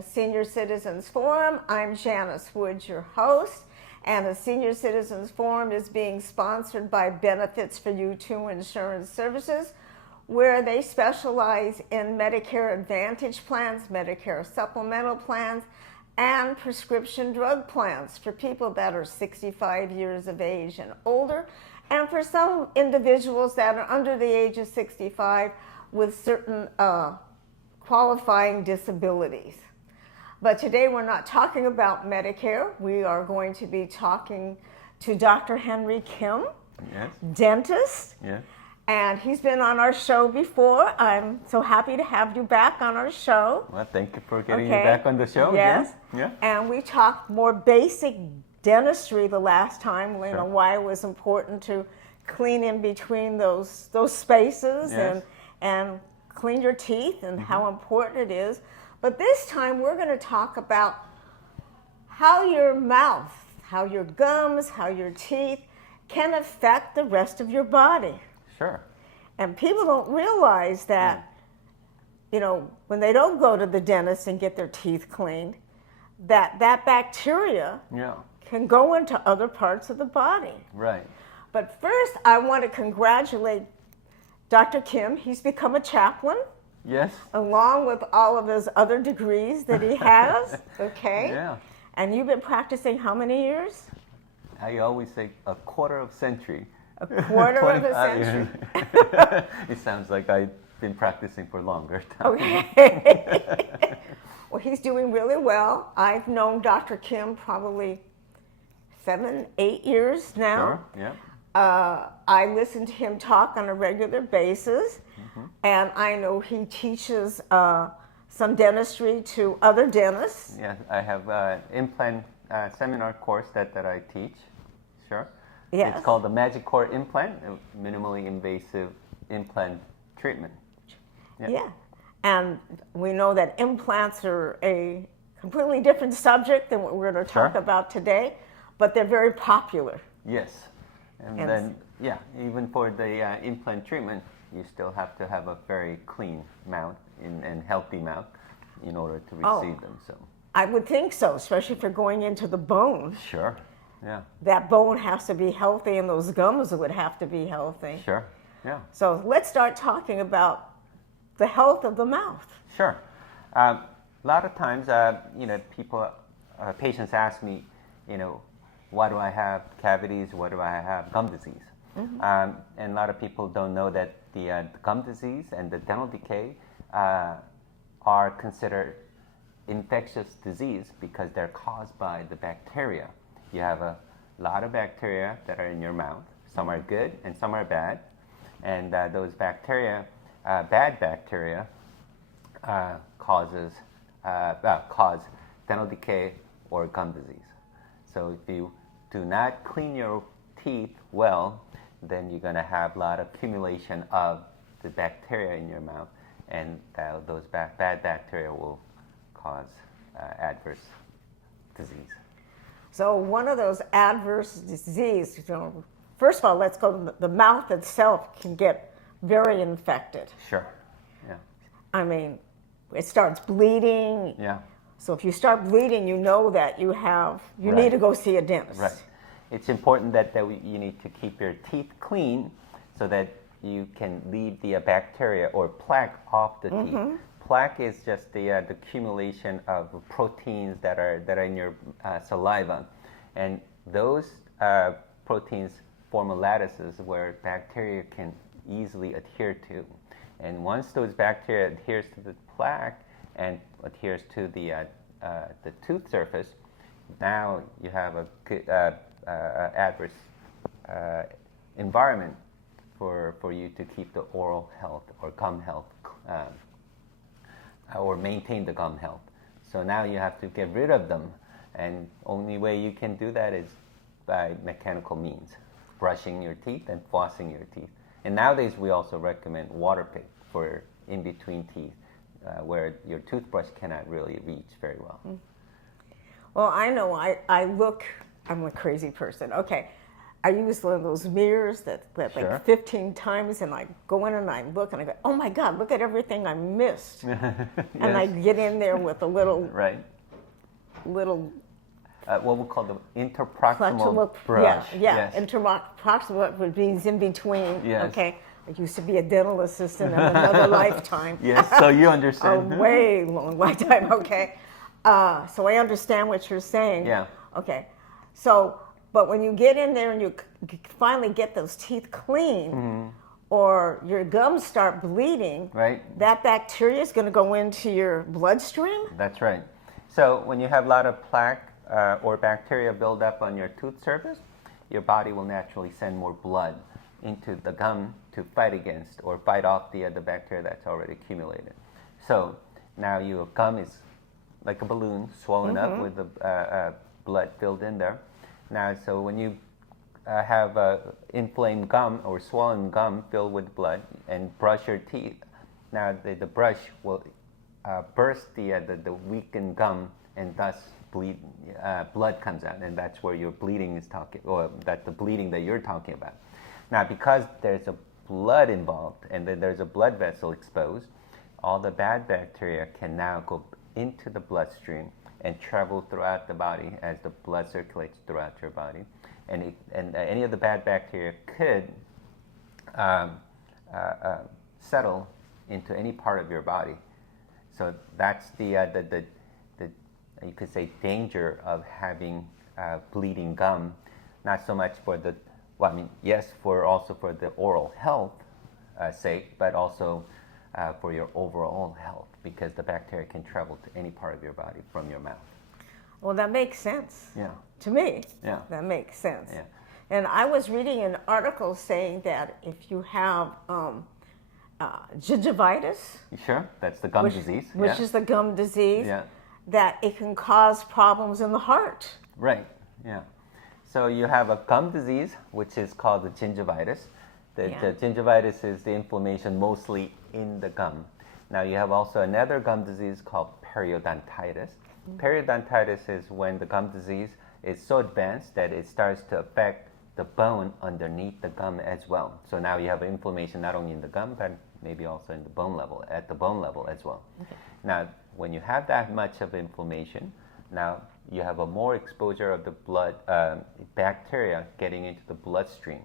Senior Citizens Forum. I'm Janice Wood, your host, and the Senior Citizens Forum is being sponsored by Benefits for You 2 Insurance Services, where they specialize in Medicare Advantage plans, Medicare supplemental plans, and prescription drug plans for people that are 65 years of age and older, and for some individuals that are under the age of 65 with certain qualifying disabilities. But today we're not talking about Medicare. We are going to be talking to Dr. Henry Kim, yes, dentist. Yes. And he's been on our show before. I'm so happy to have you back on our show. Well, thank you for getting me back on the show. Yes. Yeah. And we talked more basic dentistry the last time, you know, why it was important to clean in between those spaces, yes, and clean your teeth and how important it is. But this time we're going to talk about how your mouth, how your gums, how your teeth can affect the rest of your body. Sure. And people don't realize that, you know, when they don't go to the dentist and get their teeth cleaned, that bacteria can go into other parts of the body. Right. But first, I want to congratulate Dr. Kim. He's become a chaplain. Yes. Along with all of his other degrees that he has, okay? Yeah. And you've been practicing how many years? I always say a quarter of a century. A quarter of a century. It sounds like I've been practicing for longer time. Okay. Well, he's doing really well. I've known Dr. Kim probably 7, 8 years now. Sure, yeah. I listen to him talk on a regular basis, and I know he teaches some dentistry to other dentists. Yeah, I have an implant seminar course that I teach. Sure. Yes. It's called the Magic Core Implant, a minimally invasive implant treatment. Yeah. And we know that implants are a completely different subject than what we're going to talk about today, but they're very popular. Yes. And then, even for the implant treatment, you still have to have a very clean mouth and healthy mouth in order to receive them. So I would think so, especially if you're going into the bone. Sure, yeah. That bone has to be healthy, and those gums would have to be healthy. Sure, yeah. So let's start talking about the health of the mouth. Sure. A lot of times, patients ask me, why do I have cavities? Why do I have gum disease? And a lot of people don't know that the gum disease and the dental decay are considered infectious disease because they're caused by the bacteria. You have a lot of bacteria that are in your mouth. Some are good and some are bad. And those bacteria, bad bacteria, cause dental decay or gum disease. So if you do not clean your teeth well, then you're going to have a lot of accumulation of the bacteria in your mouth, and those bad bacteria will cause adverse disease. So one of those adverse disease, first of all, let's go to the mouth itself can get very infected. Sure. Yeah. I mean, it starts bleeding. Yeah. So if you start bleeding, you know that you need to go see a dentist. Right. It's important that you need to keep your teeth clean so that you can leave the bacteria or plaque off the teeth. Plaque is just the accumulation of proteins that are in your saliva, and those proteins form a lattices where bacteria can easily adhere to. And once those bacteria adheres to the plaque and adheres to the tooth surface, now you have a good adverse environment for you to keep the oral health or gum health or maintain the gum health. So now you have to get rid of them, and only way you can do that is by mechanical means, brushing your teeth and flossing your teeth. And nowadays we also recommend water pick for in between teeth, where your toothbrush cannot really reach very well. Well, I know I'm a crazy person. Okay, I use one of those mirrors that Sure. like 15 times, and I go in and I look and I go, oh my God, look at everything I missed. And I get in there with a little, Right. What we call the interproximal brush. Yeah. Yes. Interproximal would be in between. Yes. Okay, I used to be a dental assistant in another lifetime. Yes, so you A understand. way long lifetime. Okay, so I understand what you're saying. Yeah. Okay, so but when you get in there and you finally get those teeth clean, or your gums start bleeding, Right. that bacteria is going to go into your bloodstream. That's right. So when you have a lot of plaque or bacteria build up on your tooth surface, your body will naturally send more blood into the gum to fight against or fight off the bacteria that's already accumulated. So now your gum is like a balloon swollen up with the blood filled in there. Now, so when you have inflamed gum or swollen gum filled with blood and brush your teeth, now the brush will burst the weakened gum, and thus blood comes out, and that's where your bleeding is talking, or that the bleeding that you're talking about. Now, because there's a blood involved and then there's a blood vessel exposed, all the bad bacteria can now go into the bloodstream and travel throughout the body as the blood circulates throughout your body, and any of the bad bacteria could settle into any part of your body. So that's the you could say danger of having bleeding gum, not so much for the, well, I mean, yes, also for the oral health sake, but also for your overall health, because the bacteria can travel to any part of your body from your mouth. Well, that makes sense. Yeah. To me, Yeah. that makes sense. Yeah. And I was reading an article saying that if you have gingivitis, Sure, that's the gum disease. which is the gum disease, Yeah. that it can cause problems in the heart. Right, yeah. So you have a gum disease, which is called the gingivitis. The gingivitis is the inflammation mostly in the gum. Now you have also another gum disease called periodontitis. Periodontitis is when the gum disease is so advanced that it starts to affect the bone underneath the gum as well. So now you have inflammation not only in the gum, but maybe also in the bone level, at the bone level as well. Okay. Now, when you have that much of inflammation, now you have a more exposure of the blood bacteria getting into the bloodstream.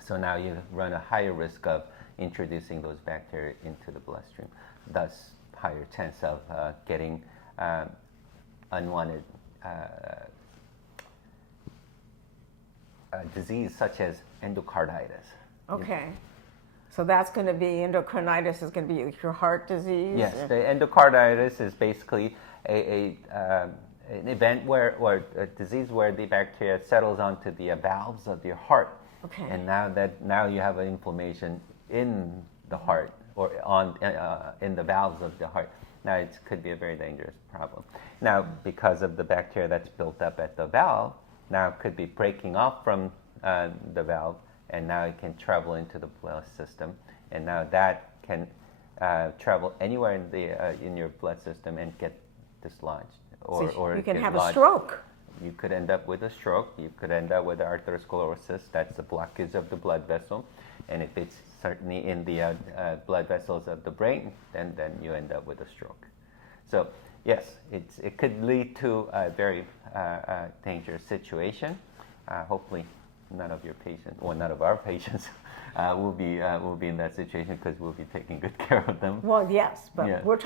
So now you run a higher risk of introducing those bacteria into the bloodstream, thus higher chance of getting unwanted disease such as endocarditis. Okay. So that's going to be, endocarditis is going to be your heart disease? Yes, the endocarditis is basically an event or a disease where the bacteria settles onto the valves of your heart. Okay. And now you have an inflammation in the heart or in the valves of the heart. Now it could be a very dangerous problem. Now, because of the bacteria that's built up at the valve, now it could be breaking off from the valve, and now it can travel into the blood system, and now that can travel anywhere in your blood system and get dislodged, or you can have lodged. a stroke. You could end up with a stroke. You could end up with arteriosclerosis. That's the blockage of the blood vessel, and if it's certainly in the blood vessels of the brain, then you end up with a stroke. So yes, it could lead to a very dangerous situation. Hopefully, none of your patients, or none of our patients, will be in that situation, because we'll be taking good care of them. Well, yes, but Yeah. we're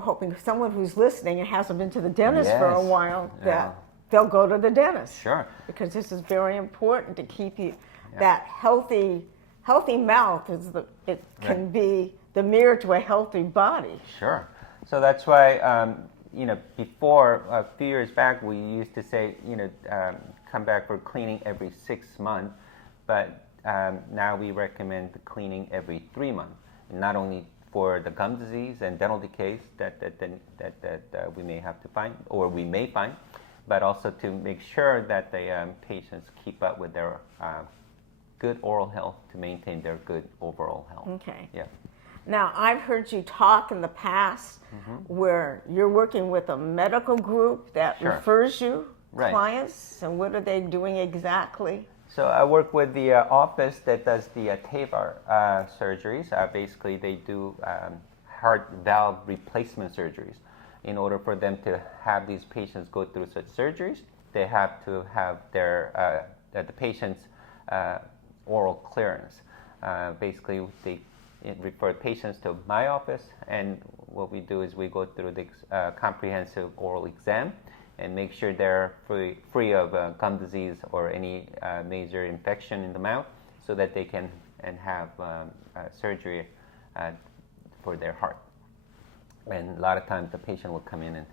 hoping someone who's listening and hasn't been to the dentist for a Yes. while, that they'll go to the dentist. Sure. Because this is very important to keep you, that healthy mouth can be the mirror to a healthy body. Sure. So that's why, before, a few years back, we used to say, come back for cleaning every 6 months. But now we recommend the cleaning every 3 months, and not only for the gum disease and dental decays that we may have to find, or we may find, but also to make sure that the patients keep up with their good oral health to maintain their good overall health. Okay. Yeah. Now, I've heard you talk in the past where you're working with a medical group that Sure. refers you Right. clients, and what are they doing exactly? So I work with the office that does the TAVR surgeries. Basically, they do heart valve replacement surgeries. In order for them to have these patients go through such surgeries, they have to have their the patient's oral clearance. Basically, they refer patients to my office, and what we do is we go through the comprehensive oral exam and make sure they're free of gum disease or any major infection in the mouth, so that they can have surgery for their heart. And a lot of times the patient will come in and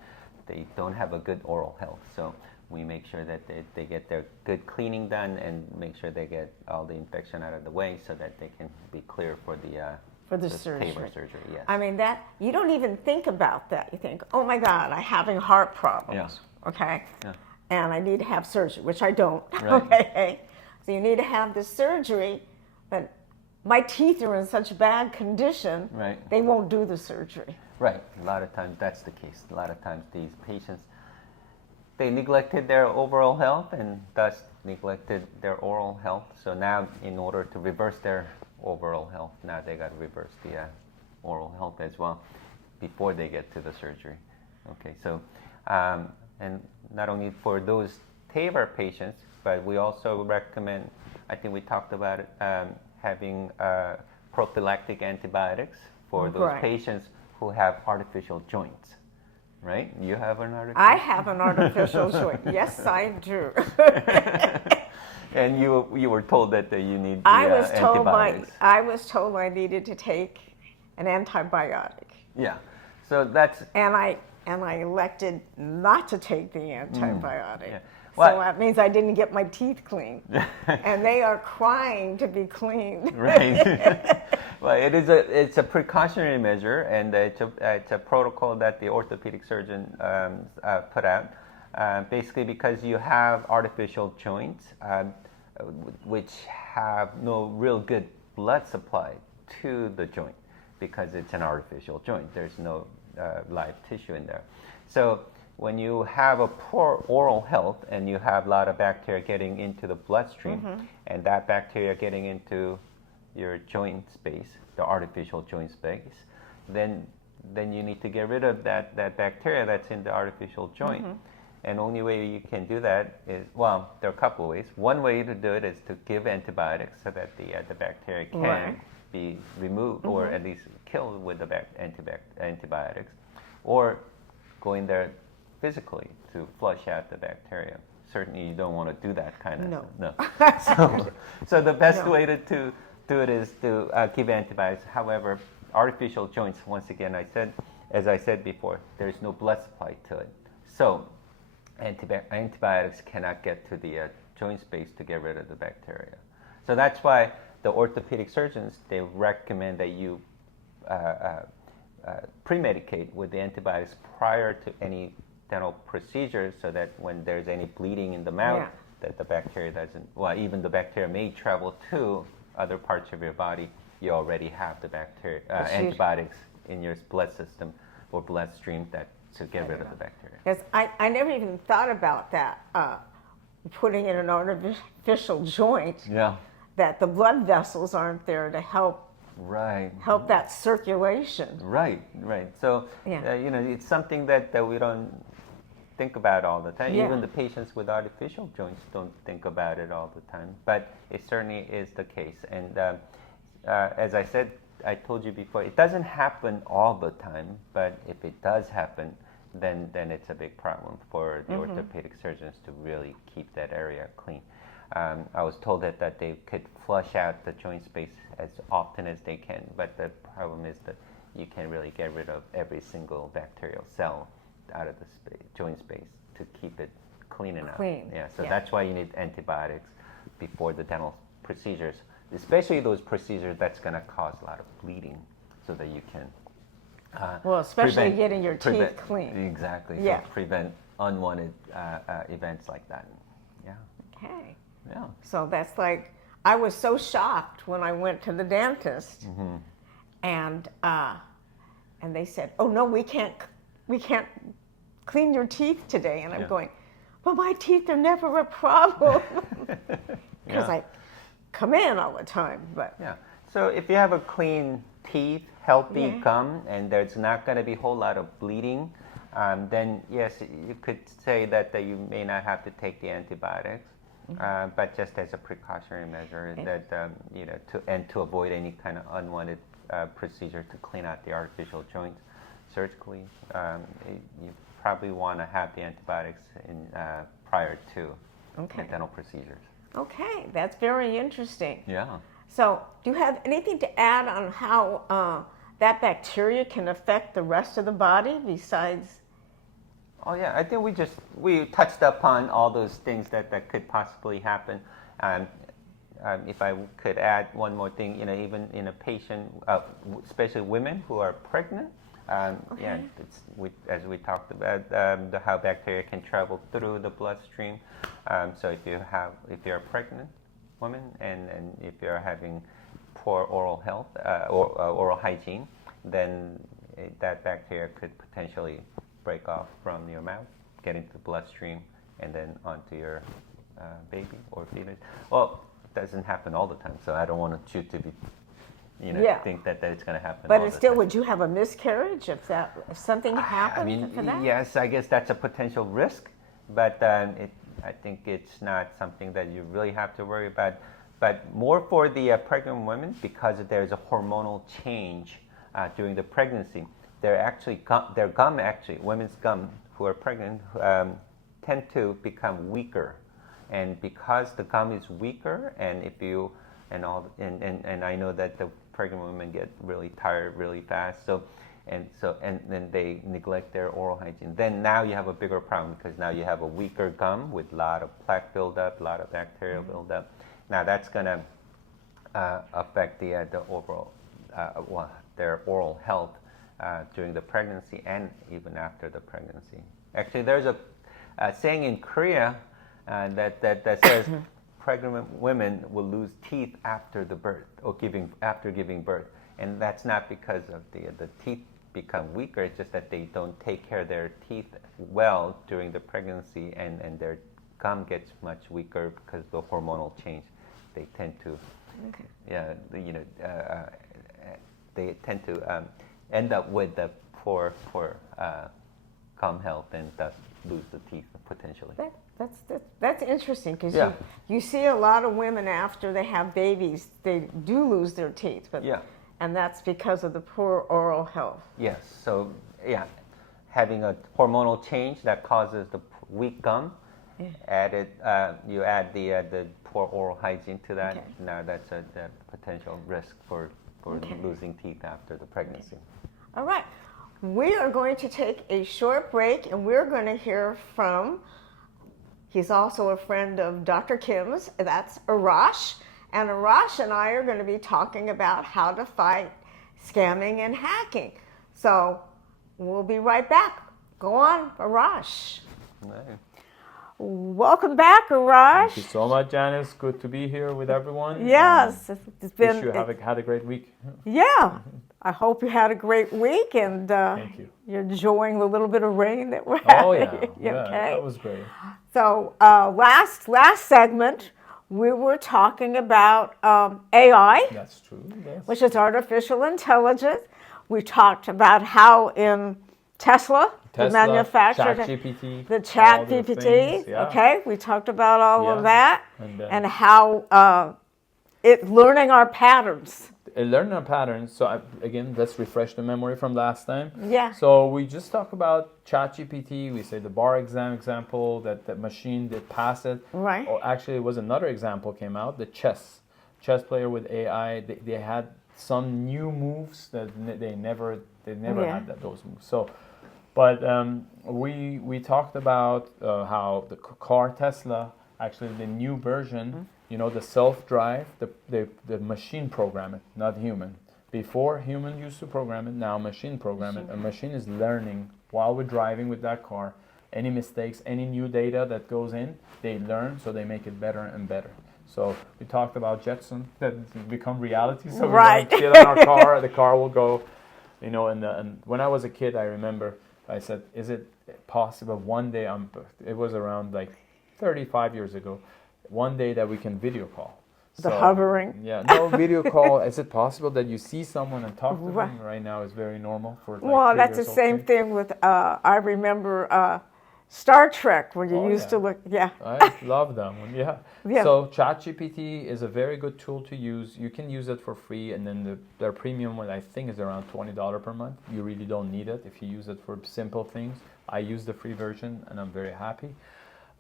they don't have a good oral health, so we make sure that they get their good cleaning done and make sure they get all the infection out of the way, so that they can be clear for the surgery. TAVR surgery. Yes. I mean, that you don't even think about that. You think, oh my God, I'm having heart problems. Yeah. Okay. Yeah. And I need to have surgery, which I don't. Right. Okay. So you need to have the surgery, but my teeth are in such bad condition, Right. they won't do the surgery. Right. A lot of times that's the case. A lot of times these patients, they neglected their overall health and thus neglected their oral health. So now, in order to reverse their overall health, now they got to reverse the oral health as well before they get to the surgery. Okay. So, and not only for those TAVR patients, but we also recommend, I think we talked about it, having prophylactic antibiotics for those Right. patients who have artificial joints, right? You have an artificial? I have an artificial joint. Yes, I do. And you were told that you need the antibiotics. I was told I needed to take an antibiotic. Yeah. So that's... And I elected not to take the antibiotic. Yeah. So Well, that means I didn't get my teeth cleaned. And they are crying to be cleaned. Right. Well, it's a precautionary measure, and it's a protocol that the orthopedic surgeon put out. Basically, because you have artificial joints, which have no real good blood supply to the joint, because it's an artificial joint. There's no live tissue in there. So when you have a poor oral health and you have a lot of bacteria getting into the bloodstream, and that bacteria getting into your joint space, the artificial joint space, then you need to get rid of that bacteria that's in the artificial joint. And only way you can do that is, well, there are a couple of ways. One way to do it is to give antibiotics so that the bacteria can Right. be removed or at least killed with the antibiotics, or go in there physically to flush out the bacteria. Certainly you don't want to do that kind of No. So the best No. way to do it is to give antibiotics. However, artificial joints, once again, as I said before, there's no blood supply to it. So antibiotics cannot get to the joint space to get rid of the bacteria. So that's why the orthopedic surgeons, they recommend that you pre-medicate with the antibiotics prior to any dental procedures, so that when there's any bleeding in the mouth, that the bacteria doesn't, well, even the bacteria may travel to other parts of your body. You already have the bacteria, antibiotics in your blood system or bloodstream to get rid of the bacteria. Because I never even thought about that, putting in an artificial joint, that the blood vessels aren't there to help that circulation. Right. So, it's something that we don't think about all the time. Yeah. Even the patients with artificial joints don't think about it all the time, but it certainly is the case. And as I told you before, it doesn't happen all the time, but if it does happen, then it's a big problem for the orthopedic surgeons to really keep that area clean. I was told that they could flush out the joint space as often as they can, but the problem is that you can't really get rid of every single bacterial cell out of the joint space to keep it clean enough. So that's why you need antibiotics before the dental procedures, especially those procedures that's going to cause a lot of bleeding, so that you can well, especially prevent- getting your prevent- teeth clean. Exactly. Yeah. So prevent unwanted events like that. Yeah. Okay. Yeah. So that's like, I was so shocked when I went to the dentist, and they said, "Oh no, we can't clean your teeth today." And I'm going, "But my teeth are never a problem," because I come in all the time. But yeah. So if you have a clean teeth, healthy gum, and there's not going to be a whole lot of bleeding, then yes, you could say that you may not have to take the antibiotics. But just as a precautionary measure, that to avoid any kind of unwanted procedure to clean out the artificial joints surgically, you probably want to have the antibiotics prior to the dental procedures. Okay, that's very interesting. Yeah. So, do you have anything to add on how that bacteria can affect the rest of the body besides? Oh yeah, I think we touched upon all those things that could possibly happen. If I could add one more thing, even in a patient, especially women who are pregnant, as we talked about, how bacteria can travel through the bloodstream. So if you're a pregnant woman and if you're having poor oral health or oral hygiene, then that bacteria could potentially break off from your mouth, get into the bloodstream, and then onto your baby or fetus. Well, it doesn't happen all the time, so I don't want you to be, think that it's going to happen. But all it's the still, time. would you have a miscarriage if something happened for that? Yes, I guess that's a potential risk, but I think it's not something that you really have to worry about. But more for the pregnant women, because there's a hormonal change during the pregnancy. Their gum actually, women's gum who are pregnant tend to become weaker, and because the gum is weaker, and and I know that the pregnant women get really tired really fast, and then they neglect their oral hygiene. Then now you have a bigger problem, because now you have a weaker gum with a lot of plaque buildup, a lot of bacterial buildup. Now that's going to affect the overall their oral health during the pregnancy and even after the pregnancy. Actually, there's a saying in Korea that says pregnant women will lose teeth after the birth or after giving birth, and that's not because of the teeth become weaker. It's just that they don't take care of their teeth well during the pregnancy, and their gum gets much weaker because of the hormonal change. They tend to, they tend to end up with the poor gum health and thus lose the teeth potentially. That's interesting, because you see a lot of women after they have babies, they do lose their teeth, and that's because of the poor oral health. Yes. So having a hormonal change that causes the weak gum. You add the poor oral hygiene to that. Now that's a potential risk for losing teeth after the pregnancy. All right. We are going to take a short break, and we're going to hear from, he's also a friend of Dr. Kim's, that's Arash. And Arash and I are going to be talking about how to fight scamming and hacking. So we'll be right back. Go on, Arash. Right. Welcome back, Arash. Thank you so much, Janice. Good to be here with everyone. Yes, it's been. Wish you had a great week. Yeah, I hope you had a great week, and Thank you. You're enjoying the little bit of rain that we're having. Oh yeah, Okay. That was great. So last segment, we were talking about AI, That's true. Yes. which is artificial intelligence. We talked about how in Tesla, the manufacturer, ChatGPT, the ChatGPT. Okay, we talked about all of that, and how it learning our patterns. Learning our patterns. So again, let's refresh the memory from last time. Yeah. So we just talked about ChatGPT. We say the bar exam example that the machine did pass it. Right. Or actually, it was another example came out. The chess player with AI. They had some new moves that they never had those moves. So. But we talked about how the car Tesla, actually the new version, You know, the self-drive, the machine program it, not human. Before, human used to program it, now machine program it. A machine is learning while we're driving with that car. Any mistakes, any new data that goes in, they learn, so they make it better and better. So we talked about Jetson, that become reality. So Right. we don't sit in our car, the car will go, you know, and when I was a kid, I remember, I said, is it possible one day, it was around like 35 years ago, one day that we can video call. The hovering. Yeah, no video call. Is it possible that you see someone and talk to Right. them? Right now is very normal for like Well, 3 that's the years old same kid. thing with, I remember Star Trek, when you Oh, used yeah. to look, yeah. I love that one, yeah. Yeah. So ChatGPT is a very good tool to use. You can use it for free, and then their premium one, I think, is around $20 per month. You really don't need it if you use it for simple things. I use the free version, and I'm very happy.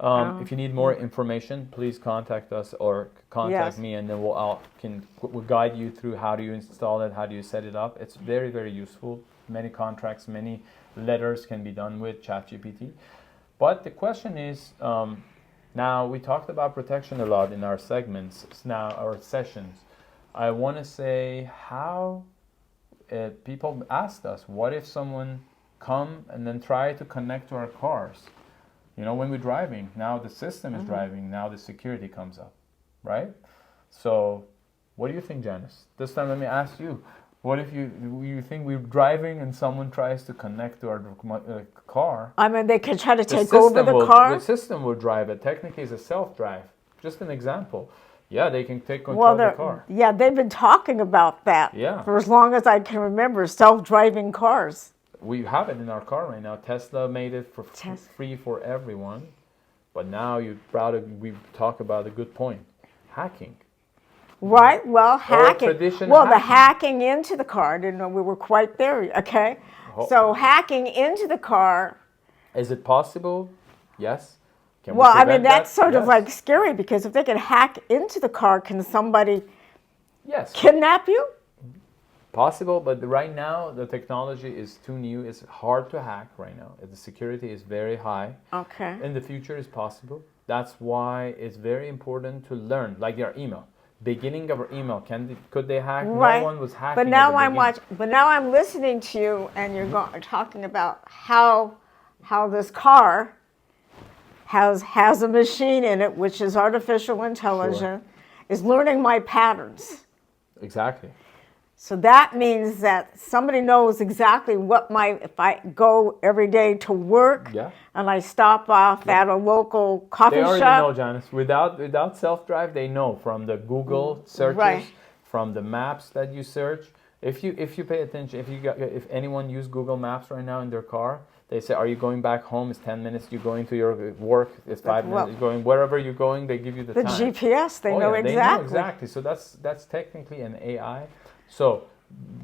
If you need more information, please contact us or contact Yes. me, and then we'll guide you through how do you install it, how do you set it up. It's very, very useful. Many contracts, many letters can be done with ChatGPT. But the question is, now we talked about protection a lot in our segments, now our sessions. I want to say how people asked us, what if someone come and then try to connect to our cars? You know, when we're driving, now the system is driving, now the security comes up, right? So what do you think, Janice? This time let me ask you. What if you think we're driving and someone tries to connect to our car? I mean, they could try to The take over the car. The system will drive it. Technically, it's a self-drive. Just an example. Yeah, they can take control of the car. Yeah, they've been talking about that Yeah. for as long as I can remember, self-driving cars. We have it in our car right now. Tesla made it for free for everyone. But now we talk about a good point. Hacking. Right, well, hacking. tradition Well, the hacking. hacking into the car, I didn't know we were quite there, okay? Oh. So hacking into the car, Is it possible? Yes. Can we well, I mean, prevent that's that? sort of Yes. like scary, because if they can hack into the car, can somebody Yes. kidnap you? Possible, but right now the technology is too new. It's hard to hack right now. The security is very high. Okay. In the future, it's possible. That's why it's very important to learn, like your email. Beginning of our email, could they hack? Right. No one was hacking. But at now the I'm beginning. But now I'm listening to you, and you're talking about how this car has a machine in it, which is artificial intelligence, is learning my patterns. Exactly. So that means that somebody knows exactly if I go every day to work, Yeah. and I stop off at a local coffee They already shop. know, Janice. Without self-drive, they know from the Google searches, Right. from the maps that you search. If you pay attention, if anyone use Google Maps right now in their car, they say, "Are you going back home? It's 10 minutes. You're going to your work. It's 5 Well, minutes. You're going wherever you're going. They give you the The time." GPS, they Oh, know yeah, exactly. They know exactly. So that's technically an AI. So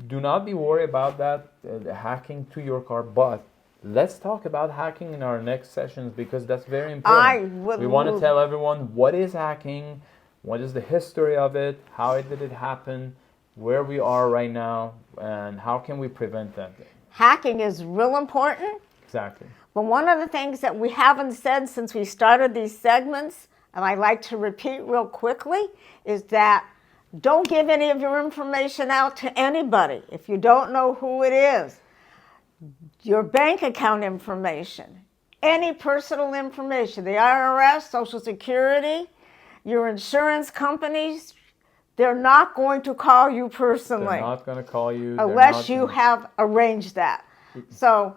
do not be worried about that hacking to your car. But let's talk about hacking in our next sessions, because that's very important. We want to tell everyone what is hacking, what is the history of it, how did it happen, where we are right now, and how can we prevent that. Hacking is real important. Exactly. But one of the things that we haven't said since we started these segments, and I like to repeat real quickly, is that don't give any of your information out to anybody if you don't know who it is. Your bank account information, any personal information, the IRS, Social Security, your insurance companies, they're not going to call you personally. They're not going to call you. Unless you have arranged that. So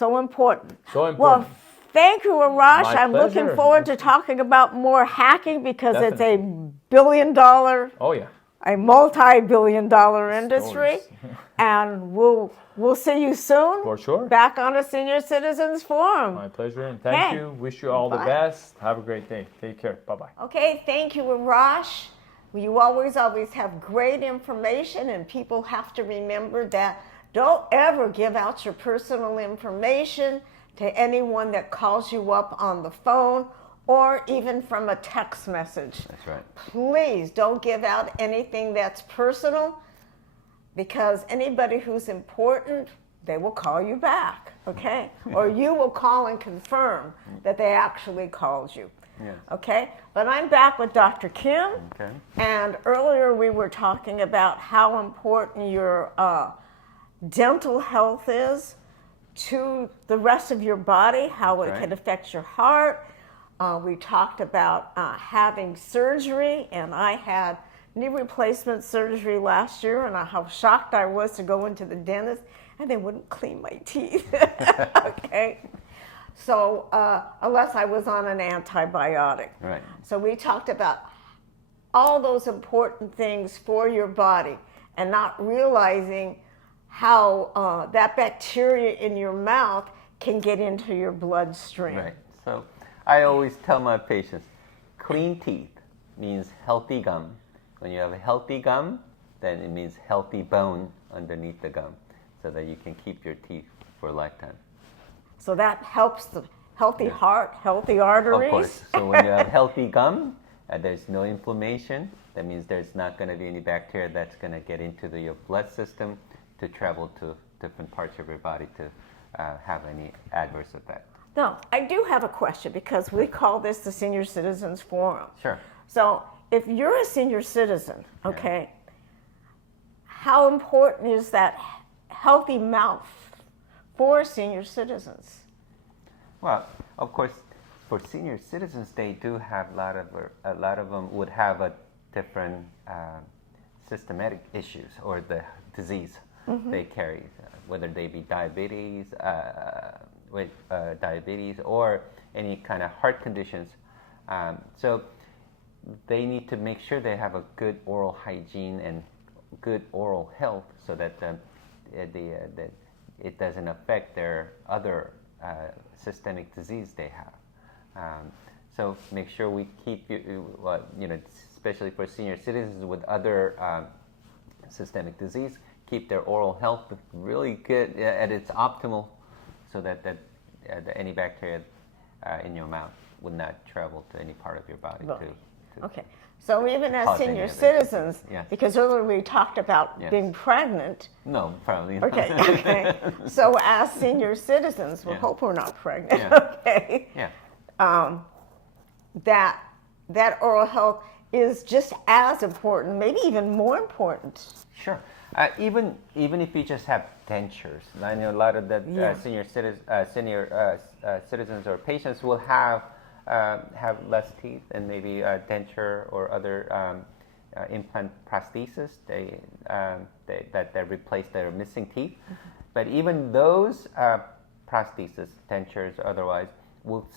important. So important. Well, thank you, Arash. My I'm looking pleasure. forward to talking about more hacking, because it's a Definitely. billion-dollar, Oh yeah. a multi-billion-dollar industry. Stories. And we'll see you soon. For sure. Back on a Senior Citizens Forum. My pleasure, and thank Okay. you. Wish you all the Bye. best. Have a great day. Take care. Bye-bye. Okay, thank you, Arash. You always have great information, and people have to remember that don't ever give out your personal information to anyone that calls you up on the phone or even from a text message. That's right. Please don't give out anything that's personal, because anybody who's important, they will call you back, okay? Or you will call and confirm that they actually called you. Yes. Okay, but I'm back with Dr. Kim. Okay. And earlier we were talking about how important your dental health is to the rest of your body, how That's it right. can affect your heart. We talked about having surgery, and I had knee replacement surgery last year, and how shocked I was to go into the dentist, and they wouldn't clean my teeth. Okay. So unless I was on an antibiotic. Right. So we talked about all those important things for your body and not realizing how that bacteria in your mouth can get into your bloodstream. Right. So I always tell my patients, clean teeth means healthy gum. When you have a healthy gum, then it means healthy bone underneath the gum, so that you can keep your teeth for a lifetime. So that helps the healthy heart, healthy arteries. Of course. So when you have healthy gum, there's no inflammation. That means there's not going to be any bacteria that's going to get into your blood system to travel to different parts of your body to have any adverse effect. Now, I do have a question because we call this the Senior Citizens Forum. Sure. So if you're a senior citizen, okay, how important is that healthy mouth for senior citizens? Well, of course, for senior citizens, they do have a lot of them would have a different systematic issues or the disease they carry, whether they be diabetes, diabetes or any kind of heart conditions. So they need to make sure they have a good oral hygiene and good oral health, so that it doesn't affect their other systemic disease they have. So make sure we keep especially for senior citizens with other systemic disease, keep their oral health really good at its optimal, so that any bacteria in your mouth would not travel to any part of your body. Right. To Okay, so even as cause any senior other citizens, Yes. because earlier we talked about Yes. being pregnant. No, probably not. Okay, okay. So as senior citizens, we Yeah. hope we're not pregnant. Yeah. Okay. Yeah. That oral health is just as important, maybe even more important. Sure. Even if you just have dentures, I know a lot of the senior citizens or patients will have less teeth and maybe denture or other implant prosthesis. That replace their missing teeth. But even those prosthesis, dentures or otherwise, will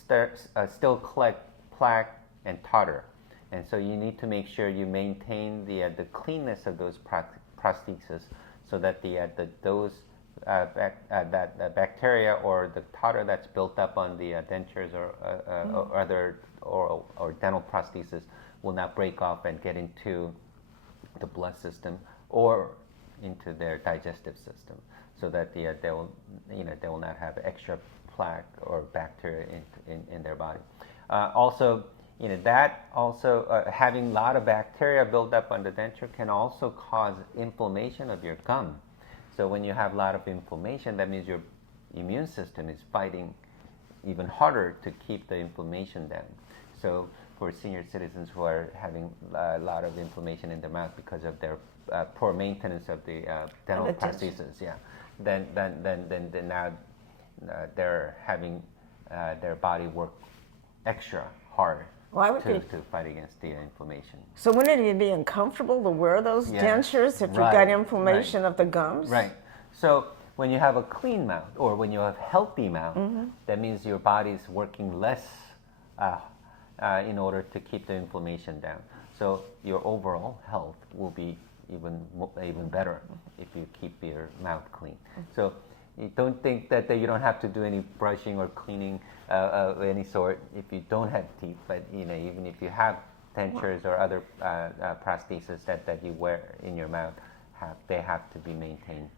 still collect plaque and tartar. And so you need to make sure you maintain the cleanness of those prosthesis, so that those bacteria or the tartar that's built up on the dentures or other or dental prosthesis will not break off and get into the blood system or into their digestive system, so that they will not have extra plaque or bacteria in their body. Having a lot of bacteria build up on the denture can also cause inflammation of your gum. So when you have a lot of inflammation, that means your immune system is fighting even harder to keep the inflammation down. So for senior citizens who are having a lot of inflammation in their mouth because of their poor maintenance of the dental prosthesis, then now they're having their body work extra hard to fight against the inflammation. So wouldn't it be uncomfortable to wear those dentures if you've got inflammation of the gums? Right. So when you have a clean mouth or when you have healthy mouth, that means your body's working less in order to keep the inflammation down. So your overall health will be even better if you keep your mouth clean. So you don't think that you don't have to do any brushing or cleaning of any sort if you don't have teeth. But even if you have dentures or other prostheses that you wear in your mouth, they have to be maintained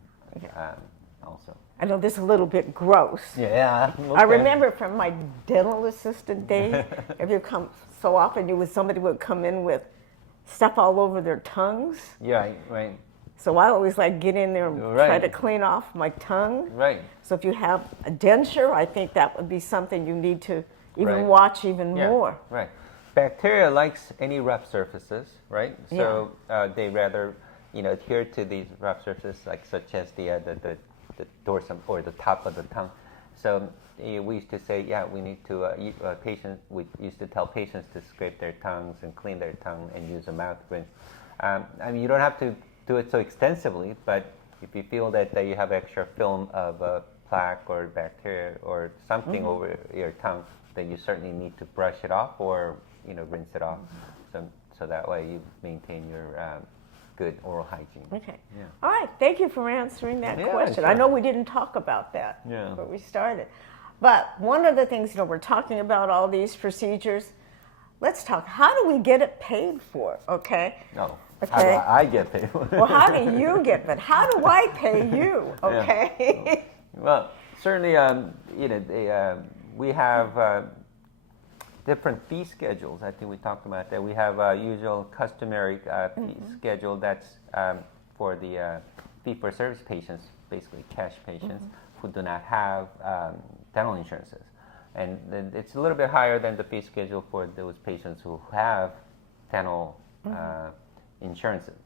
also. I know this is a little bit gross. Yeah. Okay. I remember from my dental assistant days, if you come so often, somebody would come in with stuff all over their tongues. Yeah. Right. So I always get in there and try to clean off my tongue. Right. So if you have a denture, I think that would be something you need to even right. watch even Yeah, more. right. Bacteria likes any rough surfaces, right? So they rather, adhere to these rough surfaces, like such as the dorsum or the top of the tongue. So we used to say, we need to we used to tell patients to scrape their tongues and clean their tongue and use a mouth rinse. I mean, you don't have to do it so extensively, but if you feel that you have extra film of plaque or bacteria or something over your tongue, then you certainly need to brush it off or rinse it off, so that way you maintain your good oral hygiene. Okay. Yeah. All right. Thank you for answering that Yeah, question. sure. I know we didn't talk about that before we started. But one of the things, we're talking about all these procedures. Let's talk. How do we get it paid for? Okay. No. Okay. How do I get paid? Well, how do you get? But how do I pay you? Okay. Well, certainly, we have different fee schedules. I think we talked about that. We have a usual customary fee schedule that's for the fee-for-service patients, basically cash patients who do not have dental insurances. And then it's a little bit higher than the fee schedule for those patients who have dental insurances.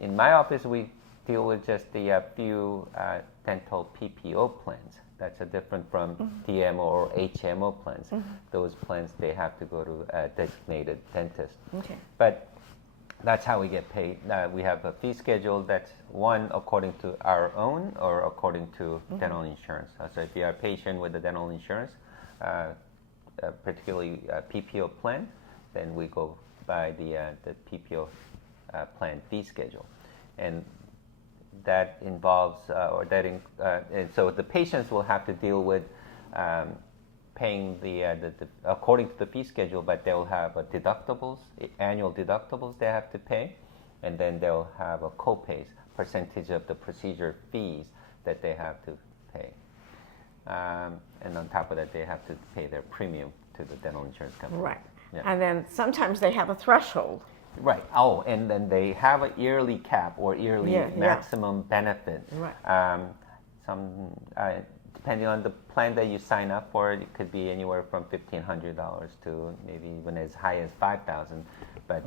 In my office, we deal with just the few dental PPO plans. That's different from DMO or HMO plans. Those plans, they have to go to a designated dentist. Okay. But that's how we get paid. We have a fee schedule that's one according to our own or according to dental insurance. So if you're a patient with a dental insurance, particularly a PPO plan, then we go by the PPO plan fee schedule. And that involves, and so the patients will have to deal with paying the according to the fee schedule, but they'll have deductibles, annual deductibles they have to pay, and then they'll have a co-pays, percentage of the procedure fees that they have to pay. And on top of that, they have to pay their premium to the dental insurance company. Right. Yeah. And then sometimes they have a threshold. Right. Oh, and then they have a yearly cap or yearly maximum benefit. Right. Depending on the plan that you sign up for, it could be anywhere from $1,500 to maybe even as high as $5,000. But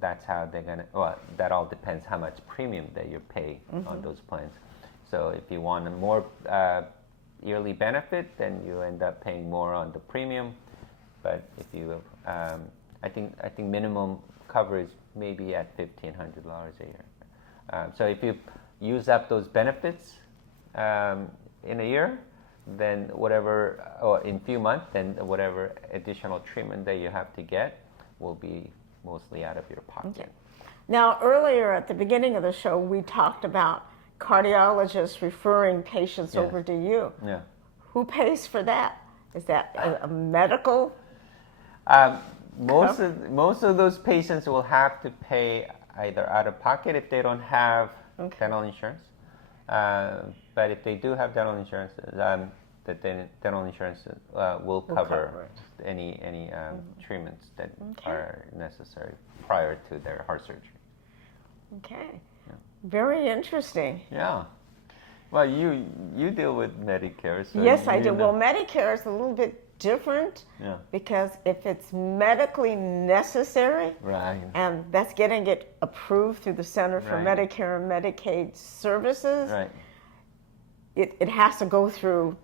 that's how they're gonna. Well, that all depends how much premium that you pay on those plans. So if you want a more yearly benefit, then you end up paying more on the premium. But if you I think minimum coverage may be at $1,500 a year. So if you use up those benefits in a year, then whatever, or in a few months, then whatever additional treatment that you have to get will be mostly out of your pocket. Okay. Now, earlier at the beginning of the show, we talked about cardiologists referring patients over to you. Yeah. Who pays for that? Is that a medical? Most of those patients will have to pay either out of pocket if they don't have dental insurance. But if they do have dental insurance, the dental insurance will cover any treatments that are necessary prior to their heart surgery. Okay. Yeah. Very interesting. Yeah. Well, you deal with Medicare. So yes, I do. Well, Medicare is a little bit different because if it's medically necessary, and that's getting it approved through the Center for Medicare and Medicaid Services, it has to go through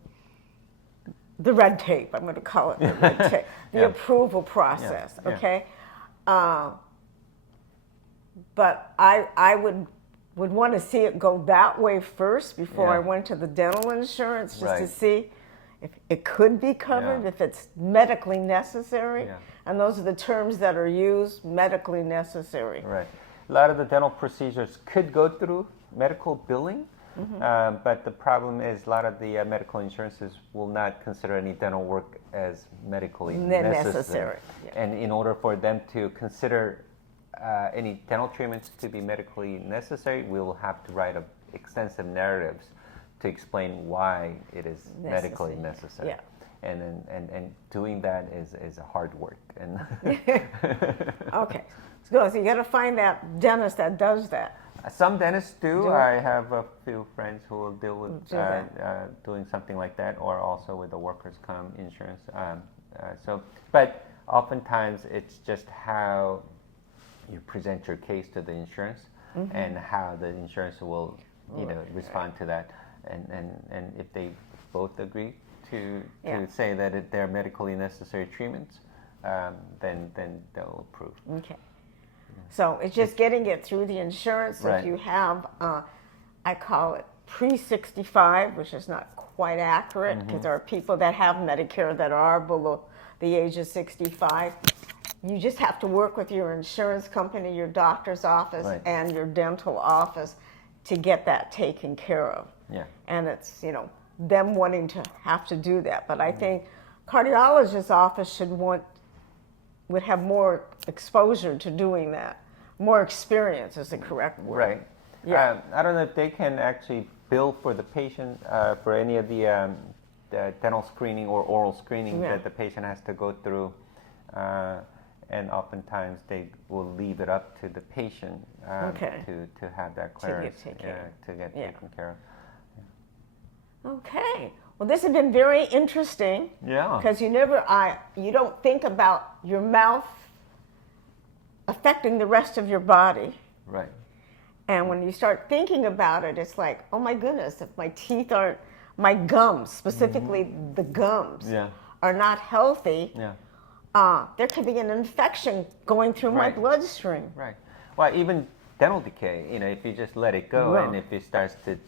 the red tape. I'm going to call it the red tape, the approval process. Okay, but I would want to see it go that way first before I went to the dental insurance just to see if it could be covered, if it's medically necessary. And those are the terms that are used, medically necessary. Right. A lot of the dental procedures could go through medical billing, but the problem is a lot of the medical insurances will not consider any dental work as medically necessary. And in order for them to consider any dental treatments to be medically necessary, we will have to write extensive narratives to explain why it is medically necessary. And doing that is a hard work. And okay, so you got to find that dentist that does that. Some dentists do. Do it? I have a few friends who will deal with Do that. doing something like that, or also with the workers' comp insurance. But oftentimes it's just how you present your case to the insurance, and how the insurance will, respond to that, and if they both agree to say that they're medically necessary treatments, then they'll approve. Okay. So it's just getting it through the insurance. Right. If you have, I call it pre-65, which is not quite accurate because there are people that have Medicare that are below the age of 65. You just have to work with your insurance company, your doctor's office, Right. and your dental office to get that taken care of. Yeah. And it's, them wanting to have to do that. But I think cardiologist's office would have more exposure to doing that. More experience is the correct word. Right. Yeah. I don't know if they can actually bill for the patient for any of the dental screening or oral screening that the patient has to go through. And oftentimes they will leave it up to the patient to have that clearance to get taken care of. Okay. Well, this has been very interesting. Yeah. Because you don't think about your mouth affecting the rest of your body. Right. And when you start thinking about it, it's like, oh my goodness, if my teeth aren't, my gums, specifically the gums, are not healthy, there could be an infection going through my bloodstream. Right. Well, even dental decay, if you just let it go and if it starts to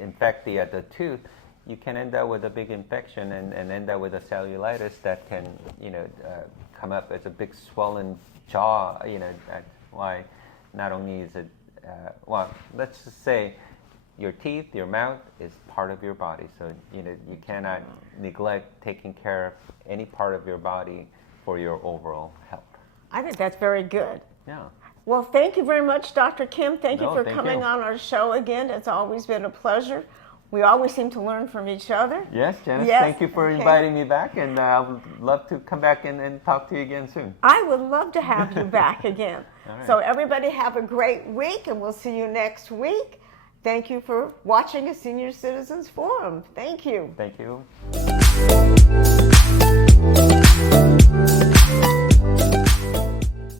infect the tooth, you can end up with a big infection and end up with a cellulitis that can, come up as a big swollen jaw. That's why not only is it, let's just say your teeth, your mouth is part of your body. So, you cannot neglect taking care of any part of your body for your overall health. I think that's very good. Yeah. Well, thank you very much, Dr. Kim. Thank you for thank coming you. on our show again. It's always been a pleasure. We always seem to learn from each other. Yes, Janice, Yes, thank you for inviting me back, and I would love to come back and talk to you again soon. I would love to have you back again. All right. So everybody have a great week, and we'll see you next week. Thank you for watching a Senior Citizens Forum. Thank you. Thank you.